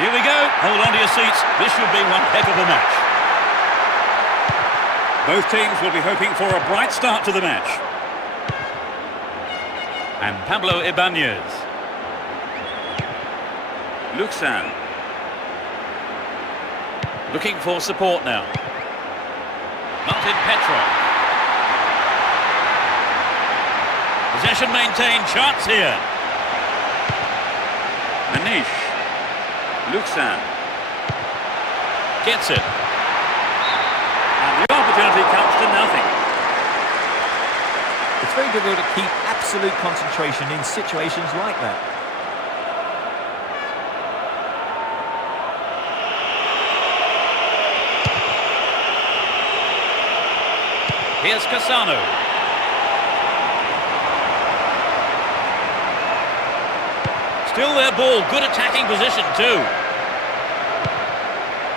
Here we go. Hold on to your seats. This should be one heck of a match. Both teams will be hoping for a bright start to the match. And Pablo Ibanez. Luxan. Looking for support now. Martin Petrov. Possession maintained. Chance here. Manish. Luxan. Gets it. And the opportunity comes to nothing. It's very difficult to keep absolute concentration in situations like that. Here's Cassano. Still their ball. Good attacking position too.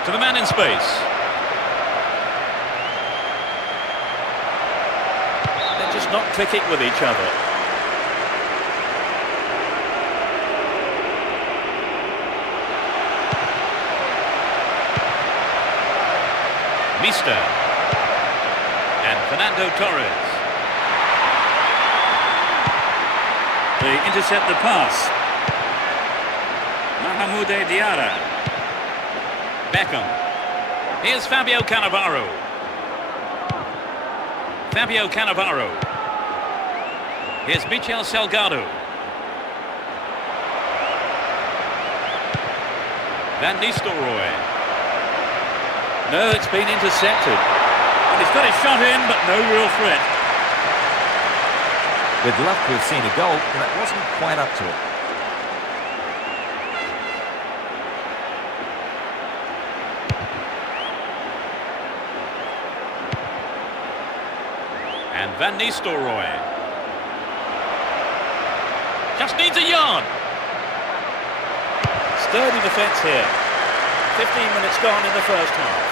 To the man in space. They're just not clicking with each other. Mista. And Fernando Torres. They intercept the pass. Mahmoud Diarra. Beckham. Here's Fabio Cannavaro. Fabio Cannavaro. Here's Michel Salgado. Van Nistelrooy. No, it's been intercepted. And he's got his shot in, but no real threat. We'd love to have seen a goal, but that wasn't quite up to it. And Van Nistelrooy. Just needs a yard. Sturdy defence here. 15 minutes gone in the first half.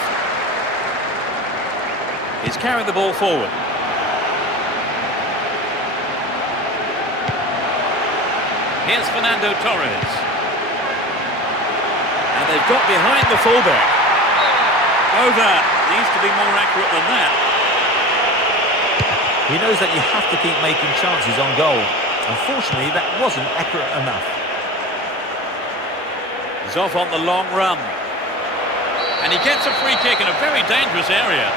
He's carrying the ball forward. Here's Fernando Torres. And they've got behind the fullback. Over. Needs to be more accurate than that. He knows that you have to keep making chances on goal. Unfortunately, that wasn't accurate enough. He's off on the long run. And he gets a free kick in a very dangerous area.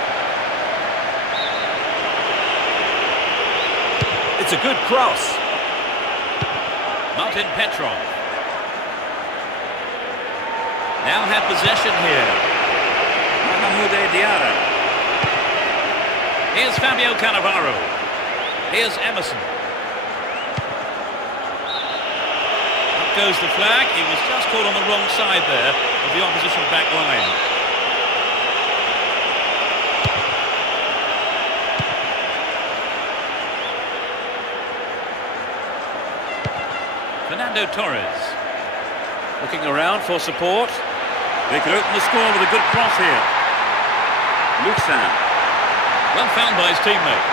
It's a good cross. Martin Petrov. Now have possession here. Mahmoud Diarra. Here's Fabio Cannavaro. Here's Emerson. Up goes the flag. He was just caught on the wrong side there of the opposition back line. Fernando Torres. Looking around for support. They could open the score with a good cross here. Luxan. Well found by his teammate.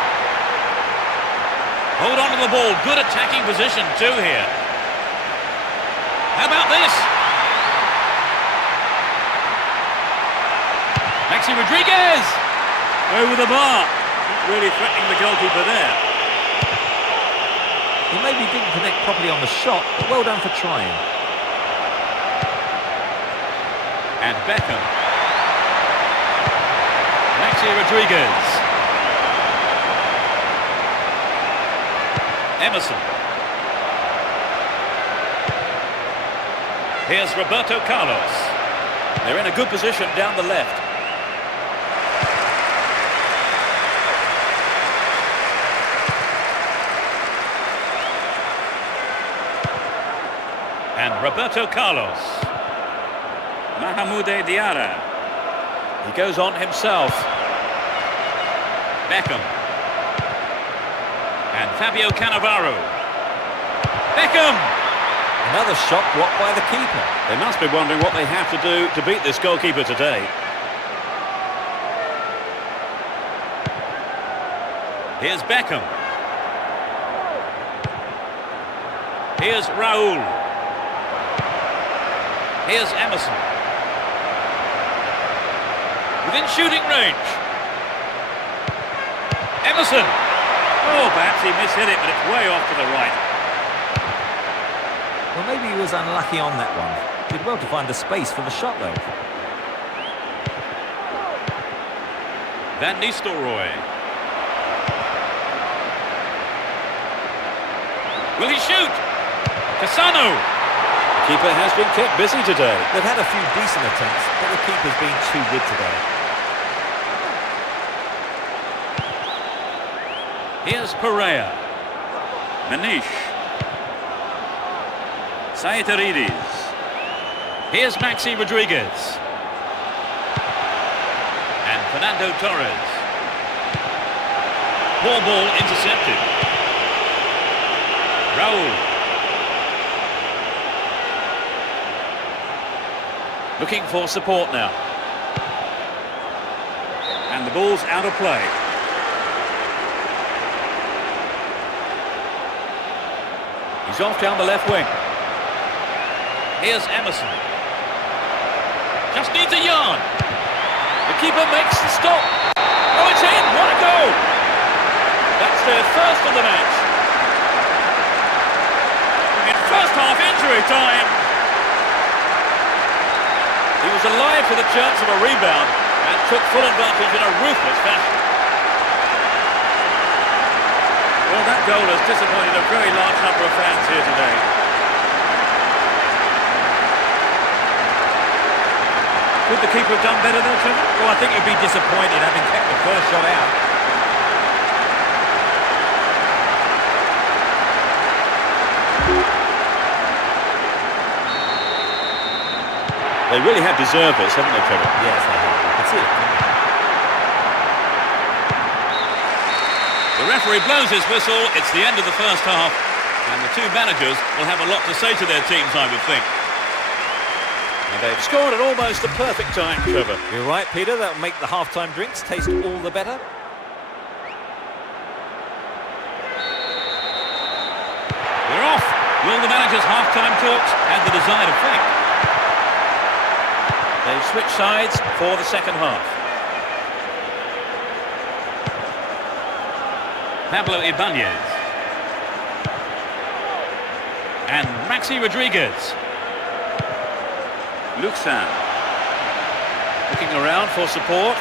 Hold on to the ball. Good attacking position too here. How about this? Maxi Rodriguez! Over the bar. Not really threatening the goalkeeper there. He maybe didn't connect properly on the shot, but well done for trying. And Beckham. Maxi Rodriguez. Emerson. Here's Roberto Carlos. They're in a good position down the left. And Roberto Carlos. Mahmoud Diarra. He goes on himself. Beckham. And Fabio Cannavaro. Beckham! Another shot blocked by the keeper. They must be wondering what they have to do to beat this goalkeeper today. Here's Beckham. Here's Raul. Here's Emerson. Within shooting range. Emerson. Oh, perhaps he mishit it, but it's way off to the right. Well, maybe he was unlucky on that one. Did well to find the space for the shot, though. Van Nistelrooy. Will he shoot? Cassano. The keeper has been kept busy today. They've had a few decent attempts, but the keeper's been too good today. Here's Pereira. Manish. Saitarides. Here's Maxi Rodriguez. And Fernando Torres. Poor ball intercepted. Raul. Looking for support now. And the ball's out of play. He's off down the left wing. Here's Emerson. Just needs a yard. The keeper makes the stop. Oh, it's in! What a goal! That's their first of the match. In first half injury time. He was alive to the chance of a rebound and took full advantage in a ruthless fashion. Well, that goal has disappointed a very large number of fans here today. Could the keeper have done better though, Trevor? Well, I think he'd be disappointed having kept the first shot out. They really have deserved this, haven't they, Trevor? Yes, they have. You can see it. The referee blows his whistle. It's the end of the first half. And the two managers will have a lot to say to their teams, I would think. And they've scored at almost the perfect time, Trevor. You're right, Peter. That'll make the half-time drinks taste all the better. We're off. Will the manager's half-time talks have the desired effect? They've switched sides for the second half. Pablo Ibanez. And Maxi Rodriguez. Luxan. Looking around for support.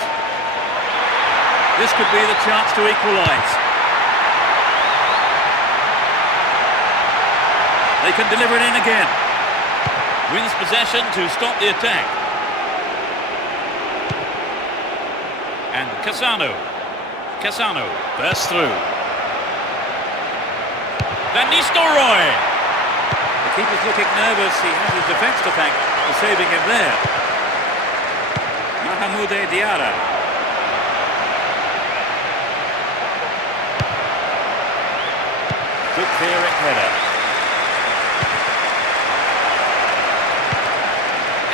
This could be the chance to equalise. They can deliver it in again. Wins possession to stop the attack. And Cassano. Cassano bursts through. Van Nistelrooy. The keeper's looking nervous. He has his defence to thank for saving him there. Mahamoude Diarra. Good clearing header.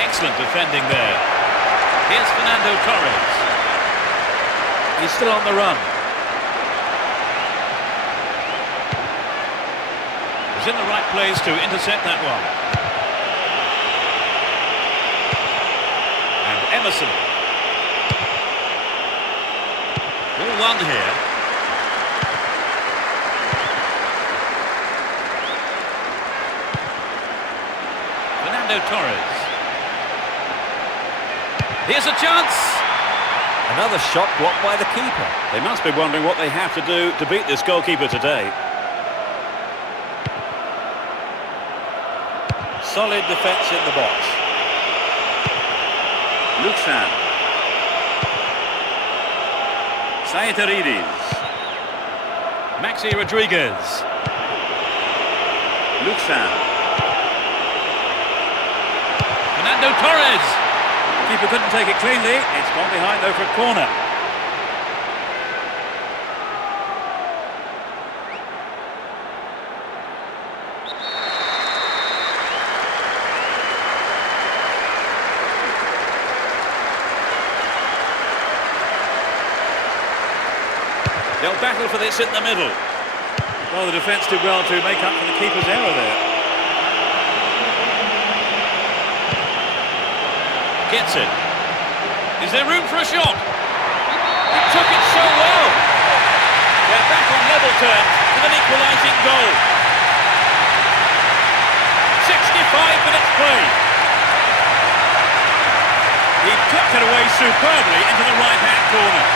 Excellent defending there. Here's Fernando Torres. He's still on the run. He's in the right place to intercept that one. And Emerson. All one here. Fernando Torres. Here's a chance. Another shot blocked by the keeper. They must be wondering what they have to do to beat this goalkeeper today. Solid defence in the box. Luxan. Saitarides. Maxi Rodriguez. Luxan. Fernando Torres. Keeper couldn't take it cleanly. It's gone behind though for a corner. They'll battle for this in the middle. Well, the defence did well to make up for the keeper's error there. Gets it. Is there room for a shot? He took it so well. They're back on level terms with an equalising goal. 65 minutes played. He tucked it away superbly into the right-hand corner.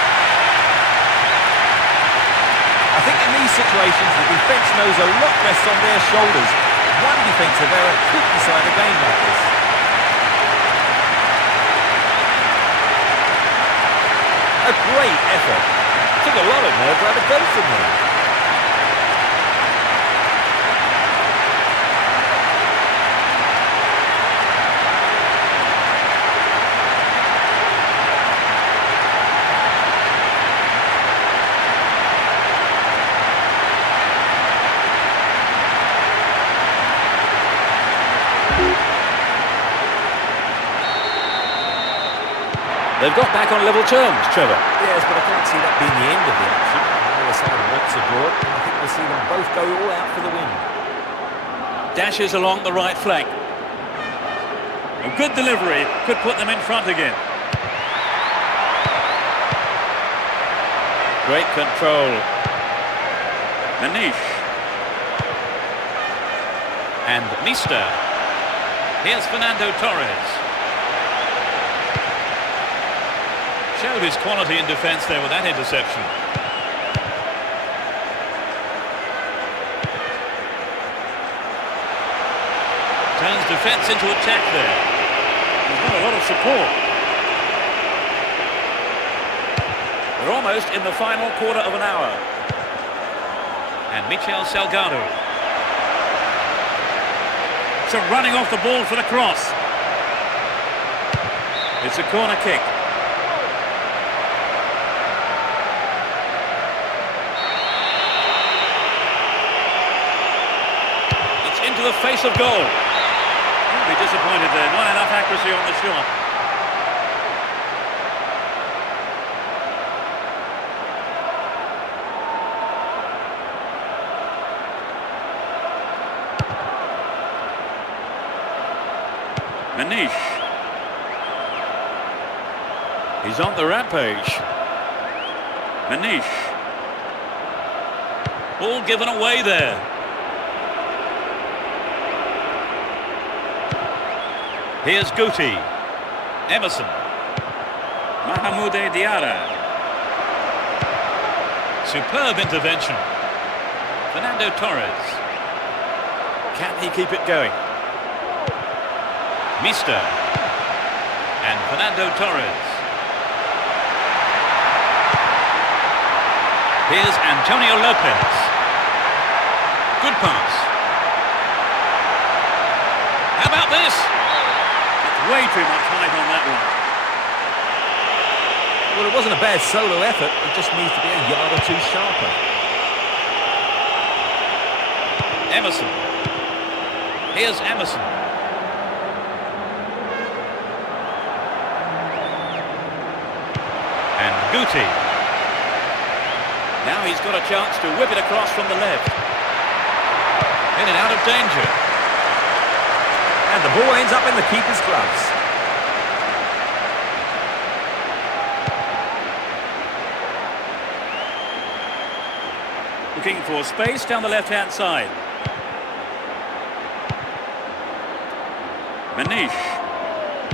I think in these situations the defence knows a lot rests on their shoulders. One defensive error could decide a game like this. A great effort. Took a lot of nerve to have a go from there. They've got back on level terms, Trevor. Yes, but I can't see that being the end of the action. Neither side wants a draw, and I think we'll see them both go all out for the win. Dashes along the right flank. A good delivery could put them in front again. Great control. Manish. And Mister. Here's Fernando Torres. Showed his quality in defence there with that interception. Turns defence into attack there. He's got a lot of support. We're almost in the final quarter of an hour. And Michel Salgado. So running off the ball for the cross. It's a corner kick. Into the face of goal. He'll be disappointed there. Not enough accuracy on the shot. Manish. He's on the rampage. Manish. Ball given away there. Here's Guti. Emerson. Mahamoude Diarra. Superb intervention. Fernando Torres. Can he keep it going? Mister. And Fernando Torres. Here's Antonio Lopez. Good pass. How about this? Way too much height on that one. Well, it wasn't a bad solo effort. It just needs to be a yard or two sharper. Emerson. Here's Emerson. And Guti. Now he's got a chance to whip it across from the left. In and out of danger. And the ball ends up in the keeper's gloves. Looking for space down the left-hand side. Manish.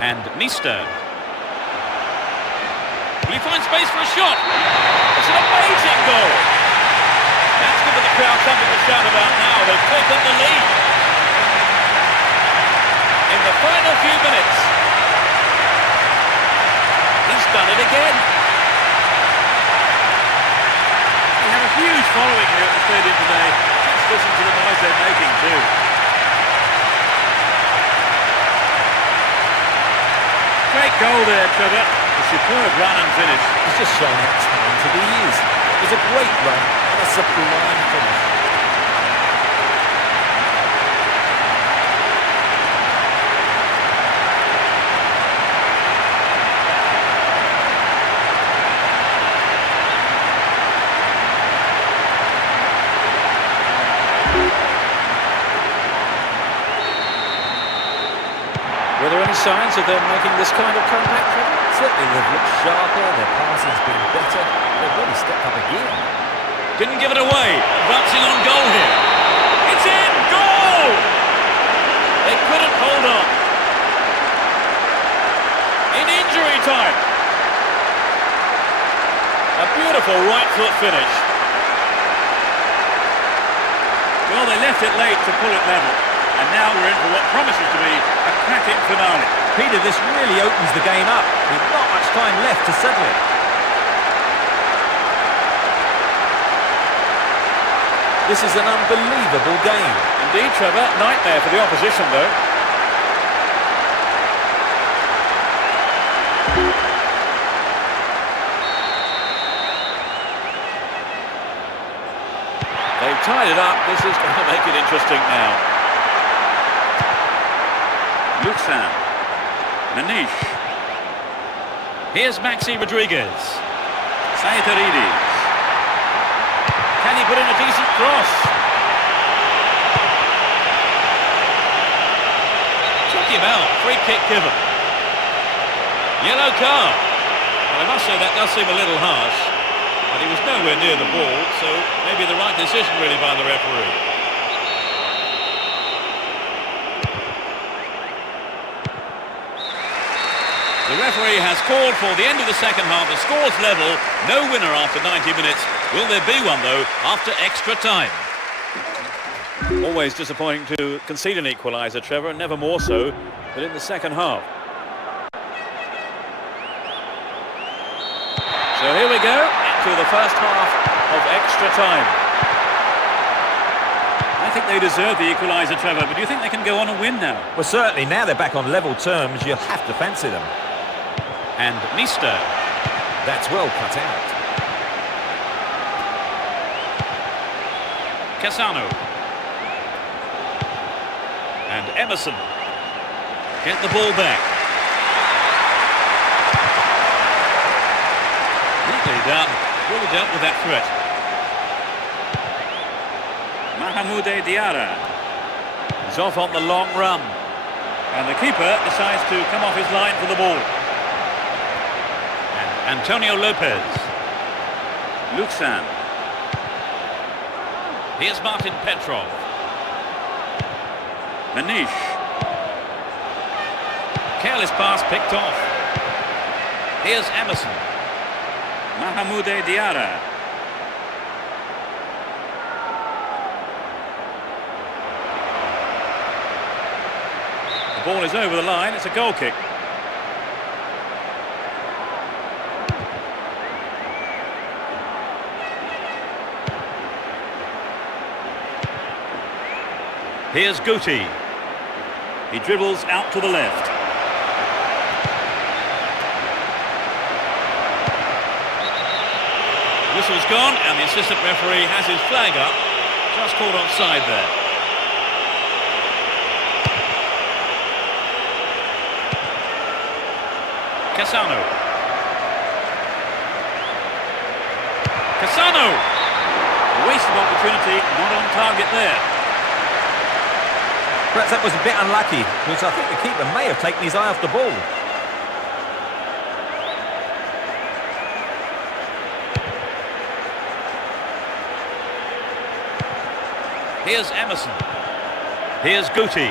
And Mister. Will he find space for a shot? It's an amazing goal. That's given the crowd something to shout about now. They've taken the lead. In the final few minutes, he's done it again. They have a huge following here at the stadium today. Let's listen to the noise they're making too. Great goal there, Trevor. A superb run and finish. He's just shown how talented he is. It was a great run and a sublime finish. Were there any signs of them making this kind of comeback, Trevor? Certainly they've looked sharper, their passing's been better. They've really stepped up a gear. Didn't give it away. Advancing on goal here. It's in! Goal! They couldn't hold on. In injury time. A beautiful right foot finish. Well, they left it late to pull it level. And now we're in for what promises to be a cracking finale. Peter, this really opens the game up. With not much time left to settle it. This is an unbelievable game. Indeed, Trevor. Nightmare for the opposition, though. They've tied it up. This is going to make it interesting now. Luxan. Manish. Here's Maxi Rodriguez. Saitarides. Can he put in a decent cross? Took him out. Free kick given. Yellow card. Well, I must say that does seem a little harsh. But he was nowhere near the ball, so maybe the right decision really by the referee. The referee has called for the end of the second half. The score's level. No winner after 90 minutes. Will there be one, though, after extra time? Always disappointing to concede an equaliser, Trevor, and never more so than in the second half. So here we go, into the first half of extra time. I think they deserve the equaliser, Trevor, but do you think they can go on and win now? Well, certainly, now they're back on level terms, you'll have to fancy them. And Nista. That's well cut out. Cassano. And Emerson. Get the ball back. Neatly done. Really dealt with that threat. Mahamoude Diarra. He's off on the long run. And the keeper decides to come off his line for the ball. Antonio Lopez. Luxan. Here's Martin Petrov. Manish. Careless pass picked off. Here's Emerson. Mahamoude Diarra. The ball is over the line. It's a goal kick. Here's Guti. He dribbles out to the left. Whistle's gone, and the assistant referee has his flag up. Just called offside there. Cassano. Cassano! Waste of opportunity, not on target there. Perhaps that was a bit unlucky, because I think the keeper may have taken his eye off the ball. Here's Emerson. Here's Guti.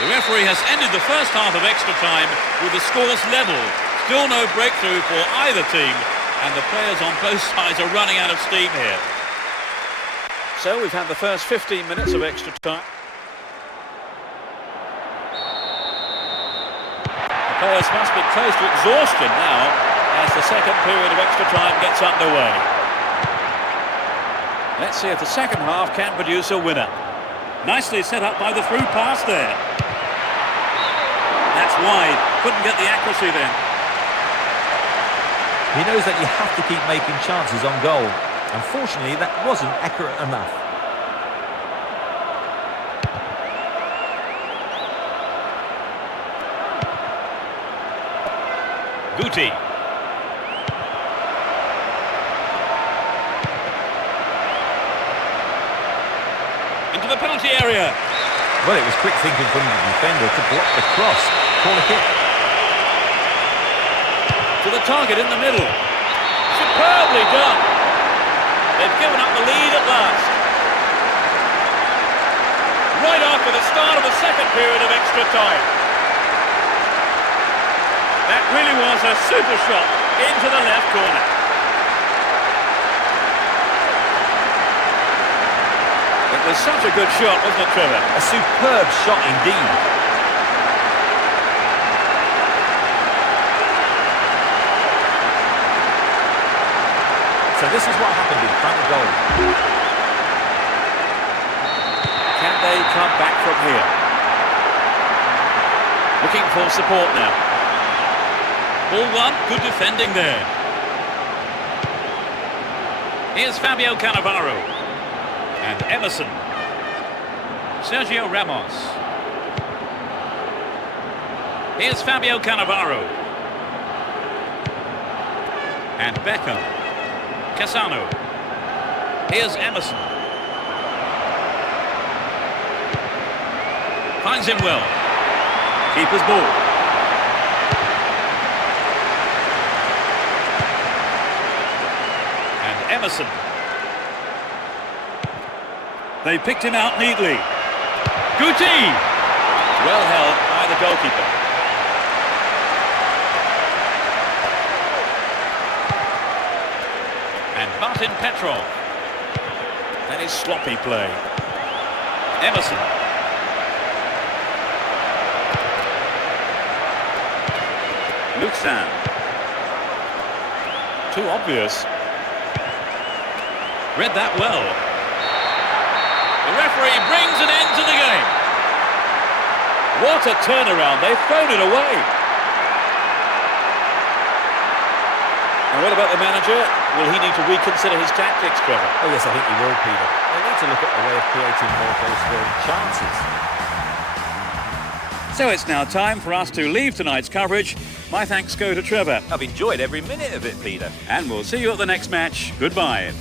The referee has ended the first half of extra time with the scores level. Still no breakthrough for either team, and the players on both sides are running out of steam here. So we've had the first 15 minutes of extra time. The players must be close to exhaustion now as the second period of extra time gets underway. Let's see if the second half can produce a winner. Nicely set up by the through pass there. That's wide. Couldn't get the accuracy then. He knows that you have to keep making chances on goal. Unfortunately, that wasn't accurate enough. Guti. Into the penalty area. Well, it was quick thinking from the defender to block the cross. Call a kick. To the target in the middle. Superbly done. They've given up the lead at last. Right after the start of the second period of extra time. That really was a super shot into the left corner. It was such a good shot, wasn't it, Trevor? A superb shot indeed. So this is what happened in front of goal. Can they come back from here? Looking for support now. Ball one, good defending there. Here's Fabio Cannavaro. And Emerson. Sergio Ramos. Here's Fabio Cannavaro. And Beckham. Cassano. Here's Emerson. Finds him well. Keeper's ball. And Emerson. They picked him out neatly. Guti! Well held by the goalkeeper. And Martin Petrov. That is sloppy play. Emerson. Luxan. Too obvious. Read that well. The referee brings an end to the game. What a turnaround. They've thrown it away. And what about the manager? Will he need to reconsider his tactics, Trevor? Oh yes, I think he will, Peter. They need to look at a way of creating more goal-scoring chances. So it's now time for us to leave tonight's coverage. My thanks go to Trevor. I've enjoyed every minute of it, Peter. And we'll see you at the next match. Goodbye.